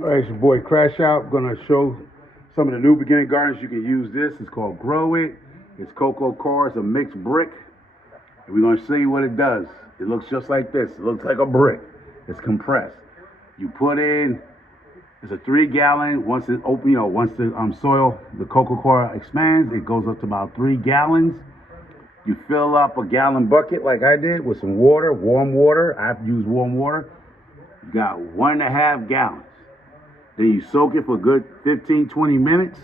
All right, it's your boy Crash Out. I'm gonna show some of the new beginning gardens you can use. This it's called Grow It. It's Coco Core. It's a mixed brick, and we're gonna see what it does. It looks just like this. It looks like a brick. It's compressed. You put in. It's a 3-gallon. Once it open, once the soil, the Coco Core expands, it goes up to about 3 gallons. You fill up a gallon bucket like I did with some water, warm water. I have to use warm water. You got 1.5 gallons. Then you soak it for a good 15, 20 minutes.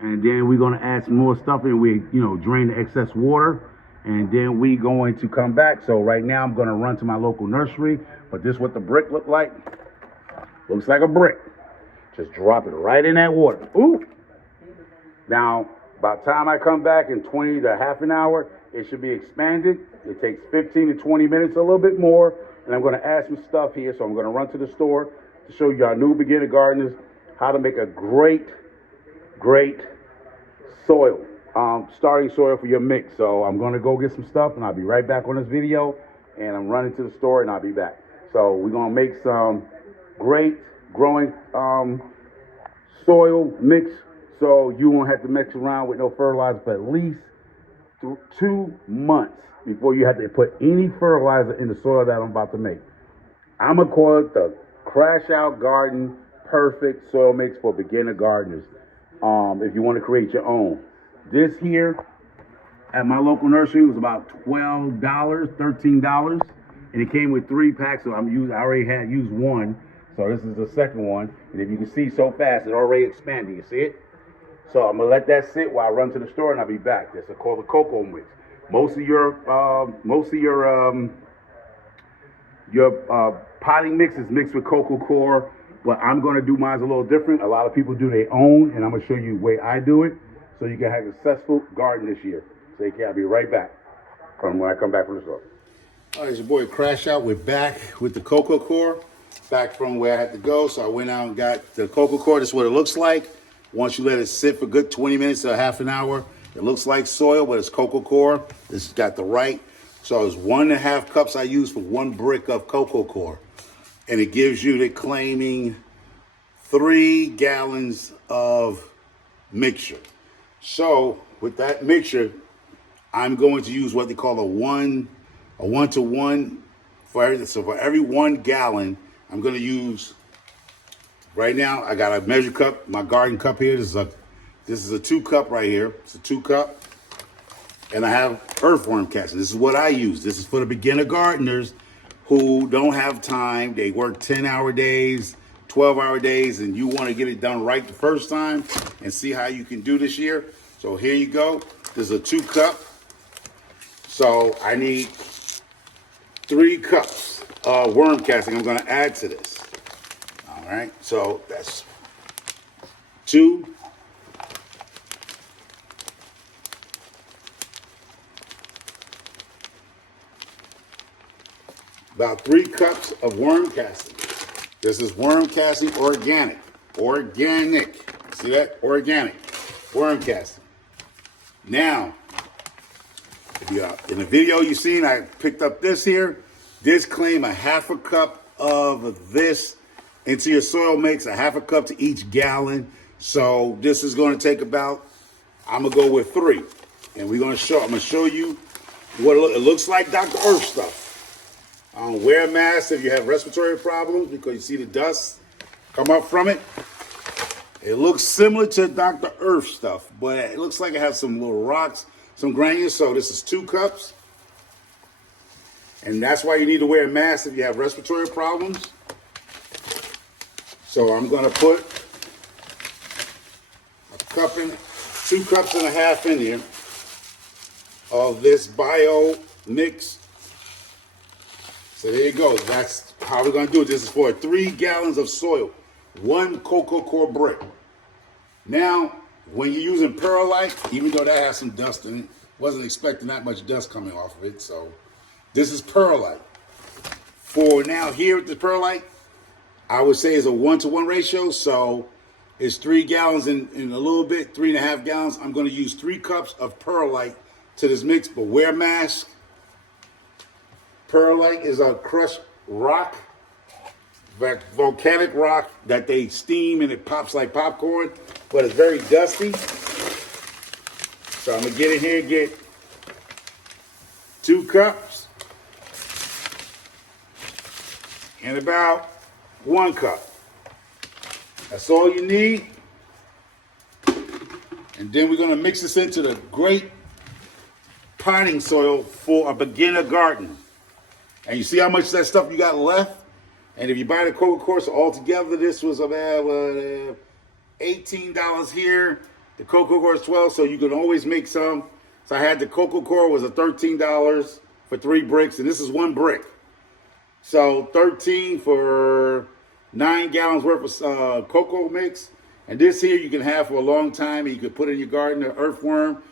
And then we're going to add some more stuff in. We, drain the excess water. And then we going to come back. So right now I'm going to run to my local nursery. But this is what the brick look like. Looks like a brick. Just drop it right in that water. Ooh. Now, by the time I come back in 20 to half an hour, it should be expanded. It takes 15 to 20 minutes, a little bit more. And I'm going to add some stuff here. So I'm going to run to the store to show you our new beginner gardeners how to make a great soil, starting soil for your mix. So I'm going to go get some stuff and I'll be right back on this video, and I'm running to the store and I'll be back. So we're going to make some great growing soil mix, so you won't have to mix around with no fertilizer for at least 2 months before you have to put any fertilizer in the soil that I'm about to make. I'm going to call it the Crash Out Garden Perfect Soil Mix for Beginner Gardeners. If you want to create your own. This here at my local nursery was about $12, $13, and it came with 3 packs. So I already had used one, so this is the second one. And if you can see so fast, it's already expanding. You see it? So I'm gonna let that sit while I run to the store, and I'll be back. This is called the cocoa mix. Most of your potting mix is mixed with Coco Core, but I'm going to do mine a little different. A lot of people do their own, and I'm going to show you the way I do it so you can have a successful garden this year. So I'll be right back from when I come back from the store. All right, it's your boy Crash Out. We're back with the Coco Core, back from where I had to go. So I went out and got the Coco Core. This is what it looks like. Once you let it sit for a good 20 minutes to half an hour, it looks like soil, but it's Coco Core. This has got the right. So it's 1.5 cups I use for 1 brick of Coco Core. And it gives you the claiming 3 gallons of mixture. So with that mixture, I'm going to use what they call a one to one for everything. So for every 1 gallon, I'm going to use, right now I got a measure cup, my garden cup here. This is a 2 cup right here. It's a 2 cup. And I have earthworm casting. This is what I use. This is for the beginner gardeners who don't have time. They work 10-hour days, 12-hour days, and you want to get it done right the first time and see how you can do this year. So here you go. This is a 2 cup. So I need 3 cups of worm casting I'm going to add to this. All right. So that's 2. About 3 cups of worm casting. This is worm casting organic. Organic. See that? Organic. Worm casting. Now, in the video you seen, I picked up this here. This claim 1/2 cup of this into your soil mix, 1/2 cup to each gallon. So this is going to take about, I'm going to go with 3. And I'm going to show you what it looks like. Dr. Earth stuff. Wear a mask if you have respiratory problems because you see the dust come up from it. It looks similar to Dr. Earth stuff, but it looks like it has some little rocks, some granules. So this is 2 cups. And that's why you need to wear a mask if you have respiratory problems. So I'm going to put 2 cups and a half in here of this bio mix. So there you go. That's how we're going to do it. This is for 3 gallons of soil, 1 Coco Core brick. Now, when you're using perlite, even though that has some dust in it, wasn't expecting that much dust coming off of it. So this is perlite. For now here with the perlite, I would say it's a 1-to-1 ratio. So it's 3 gallons in a little bit, 3.5 gallons. I'm going to use 3 cups of perlite to this mix, but wear a mask. Perlite is a crushed rock. volcanic rock that they steam and it pops like popcorn, but it's very dusty. So I'm gonna get in here and get 2 cups and about 1 cup. That's all you need. And then we're gonna mix this into the great potting soil for a beginner garden. And you see how much of that stuff you got left? And if you buy the Coco Coir altogether, this was about $18 here. The Coco Coir is $12, so you can always make some. So I had the Coco Coir was a $13 for 3 bricks, and this is 1 brick. So 13 for 9 gallons worth of cocoa mix. And this here you can have for a long time, and you can put in your garden, the earthworm.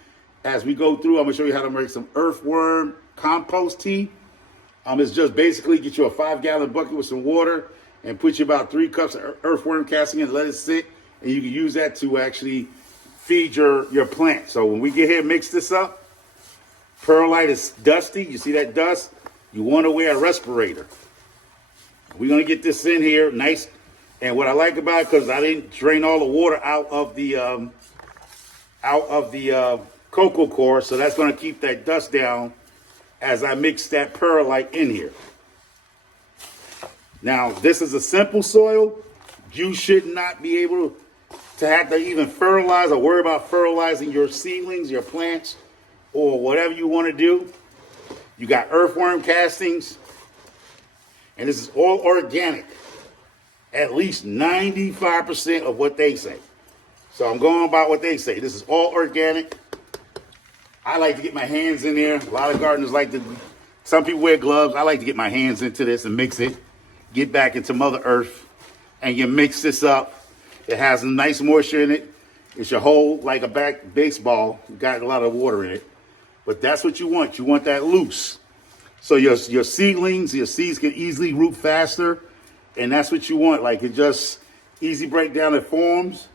As we go through, I'm gonna show you how to make some earthworm compost tea. It's just basically get you a 5-gallon bucket with some water and put you about 3 cups of earthworm casting and let it sit. And you can use that to actually feed your plant. So when we get here, mix this up. Perlite is dusty. You see that dust? You want to wear a respirator. We're going to get this in here nice. And what I like about it, because I didn't drain all the water out of the Coco Coir, so that's going to keep that dust down as I mix that perlite in here. Now, this is a simple soil. You should not be able to have to even fertilize or worry about fertilizing your seedlings, your plants, or whatever you want to do. You got earthworm castings, and this is all organic. At least 95% of what they say. So I'm going about what they say. This is all organic. I like to get my hands in there. A lot of gardeners like to, some people wear gloves. I like to get my hands into this and mix it. Get back into Mother Earth. And you mix this up. It has a nice moisture in it. It should hold like a baseball. Got a lot of water in it. But that's what you want. You want that loose. So your seedlings, your seeds can easily root faster. And that's what you want. Like it just easy breakdown. It forms.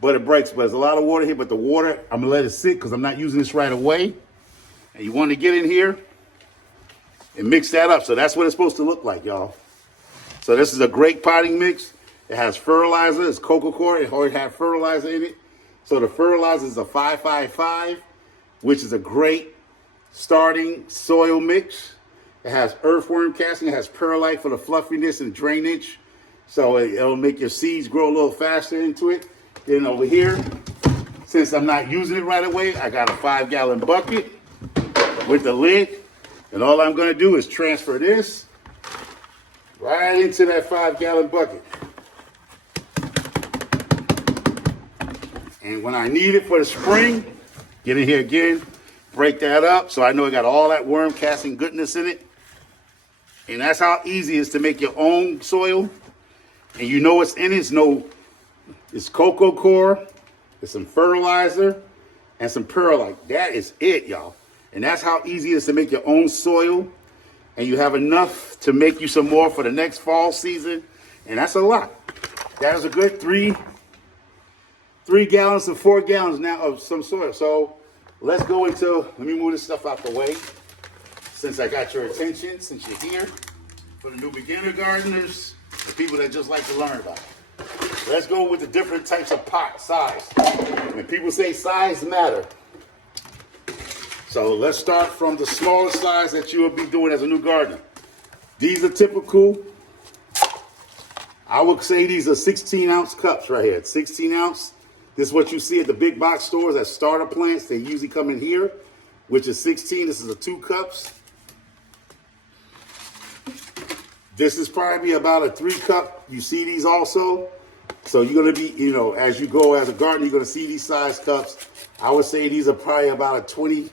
But it breaks. But there's a lot of water here. But the water, I'm going to let it sit because I'm not using this right away. And you want to get in here and mix that up. So that's what it's supposed to look like, y'all. So this is a great potting mix. It has fertilizer. It's Coco Coir. It already has fertilizer in it. So the fertilizer is a 555, which is a great starting soil mix. It has earthworm casting. It has perlite for the fluffiness and drainage. So it'll make your seeds grow a little faster into it. Then over here, since I'm not using it right away, I got a 5-gallon bucket with the lid. And all I'm going to do is transfer this right into that 5-gallon bucket. And when I need it for the spring, get in here again, break that up. So I know it got all that worm casting goodness in it. And that's how easy it is to make your own soil. And you know what's in it. It's Coco Coir, it's some fertilizer, and some perlite. That is it, y'all. And that's how easy it is to make your own soil. And you have enough to make you some more for the next fall season. And that's a lot. That is a good 3 gallons to 4 gallons now of some soil. So let's go into, let me move this stuff out the way. Since I got your attention, since you're here, for the new beginner gardeners, the people that just like to learn about it. Let's go with the different types of pot size. When people say size matter. So let's start from the smallest size that you will be doing as a new gardener. These are typical. I would say these are 16-ounce cups right here. 16 ounce. This is what you see at the big box stores as starter plants. They usually come in here, which is 16. This is a 2 cups. This is probably about a 3 cup. You see these also. So you're going to be, as you go as a gardener, you're going to see these size cups. I would say these are probably about a 20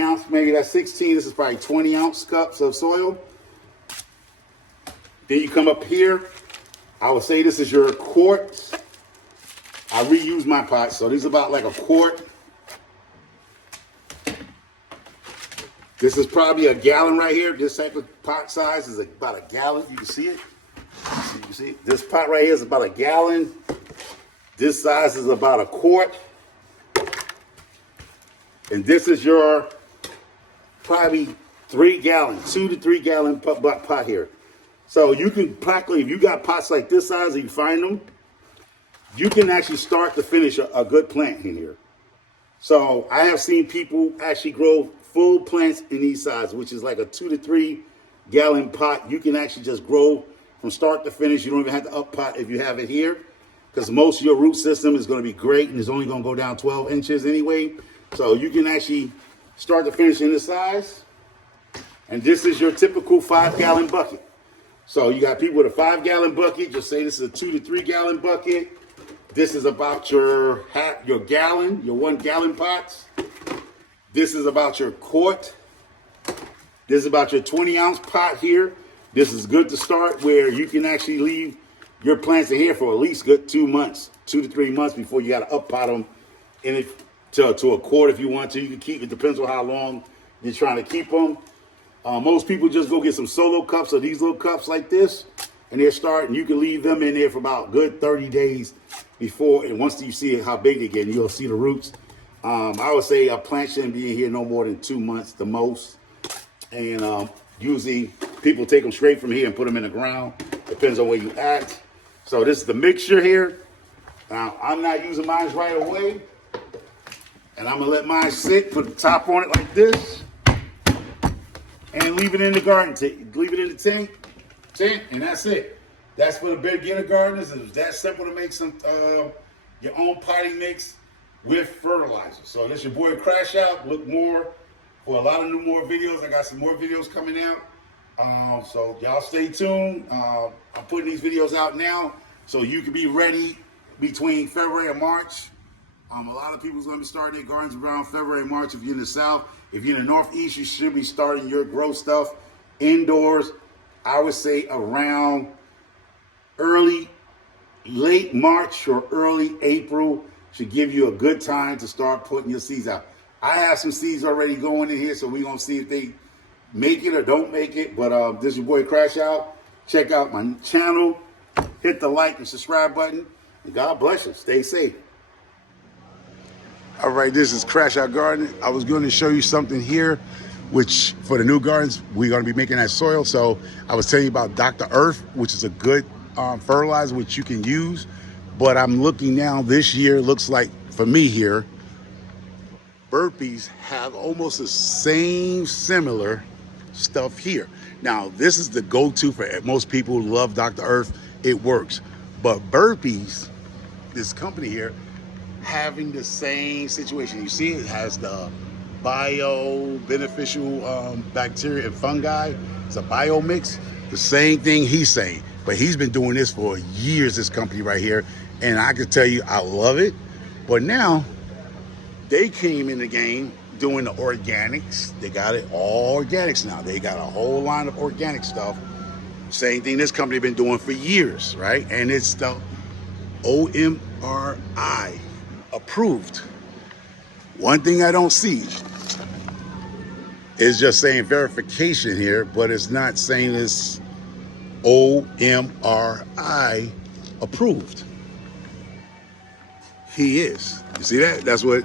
ounce, maybe that's 16. This is probably 20 ounce cups of soil. Then you come up here. I would say this is your quart. I reuse my pots, so these are about like a quart. This is probably a gallon right here. This type of pot size is about a gallon. You can see it. You can see it. This pot right here is about a gallon. This size is about a quart. And this is your probably 3 gallon, 2 to 3 gallon pot here. So you can practically, if you got pots like this size and you find them, you can actually start to finish a good plant in here. So I have seen people actually grow full plants in these sizes, which is like a 2 to 3 gallon pot. You can actually just grow from start to finish. You don't even have to up pot if you have it here, because most of your root system is going to be great and it's only going to go down 12 inches anyway. So you can actually start to finish in this size. And this is your typical 5-gallon bucket. So you got people with a 5-gallon bucket. Just say this is a 2 to 3 gallon bucket. This is about your gallon, your 1 gallon pots. This is about your quart. This is about your 20-ounce pot here. This is good to start, where you can actually leave your plants in here for at least good 2 months, 2 to 3 months before you got to up pot them in it to a quart if you want to. You can keep it, depends on how long you're trying to keep them. Most people just go get some solo cups or these little cups like this, and they're starting. You can leave them in there for about good 30 days before, and once you see how big they get, you'll see the roots. I would say a plant shouldn't be in here no more than 2 months the most. And usually people take them straight from here and put them in the ground. Depends on where you at. So this is the mixture here. Now I'm not using mine right away, and I'm gonna let mine sit, put the top on it like this, and leave it in the garden, leave it in the tent, and that's it. That's for the beginner gardeners, and it's that simple to make some your own potting mix with fertilizer. So that's your boy Crash Out. Look more for a lot of more videos. I got some more videos coming out. So y'all stay tuned. I'm putting these videos out now, so you can be ready between February and March. A lot of people's gonna be starting their gardens around February, March. If you're in the South, if you're in the Northeast, you should be starting your grow stuff indoors. I would say around late March or early April should give you a good time to start putting your seeds out. I have some seeds already going in here, so we're gonna see if they make it or don't make it. But this is your boy Crash Out. Check out my channel, hit the like and subscribe button, and God bless you. Stay safe. All right, this is Crash Out Gardening. I was going to show you something here, which for the new gardens, we're going to be making that soil. So I was telling you about Dr. Earth, which is a good fertilizer which you can use. But I'm looking now, this year looks like, for me here, Burpees have almost the same similar stuff here. Now, this is the go-to for most people who love Dr. Earth. It works. But Burpees, this company here, having the same situation. You see it has the beneficial bacteria and fungi. It's a bio mix. The same thing he's saying, but he's been doing this for years, this company right here, and I can tell you I love it. But now they came in the game doing the organics. They got it all organics now. They got a whole line of organic stuff. Same thing this company been doing for years, right? And it's the OMRI approved. One thing I don't see is just saying verification here, but it's not saying it's OMRI approved. He is. You see that? That's what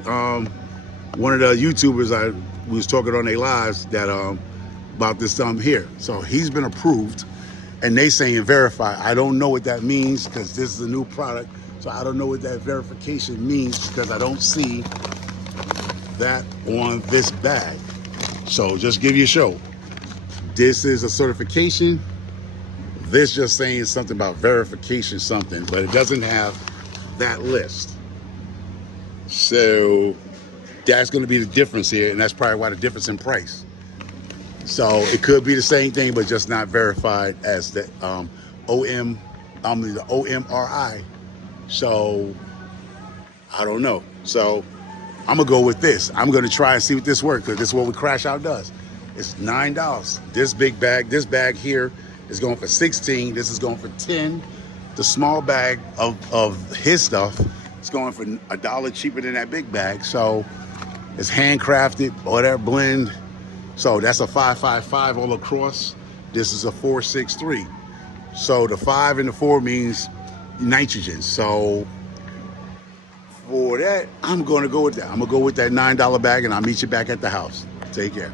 one of the YouTubers I was talking on their lives that about this here. So he's been approved, and they saying verify. I don't know what that means because this is a new product. So I don't know what that verification means because I don't see that on this bag. So just give you a show. This is a certification. This just saying something about verification something, but it doesn't have that list. So that's going to be the difference here, and that's probably why the difference in price. So it could be the same thing, but just not verified as the the OMRI. So I don't know. So I'm gonna go with this. I'm gonna try and see what this works, because this is what we Crash Out does. It's $9. This big bag, this bag here is going for 16. This is going for 10. The small bag of his stuff is going for $1 cheaper than that big bag. So it's handcrafted, whatever blend. So that's a 555 all across. This is a 463. So the 5 and the 4 means nitrogen. So for that, I'm going to go with that. I'm going to go with that $9 bag, and I'll meet you back at the house. Take care.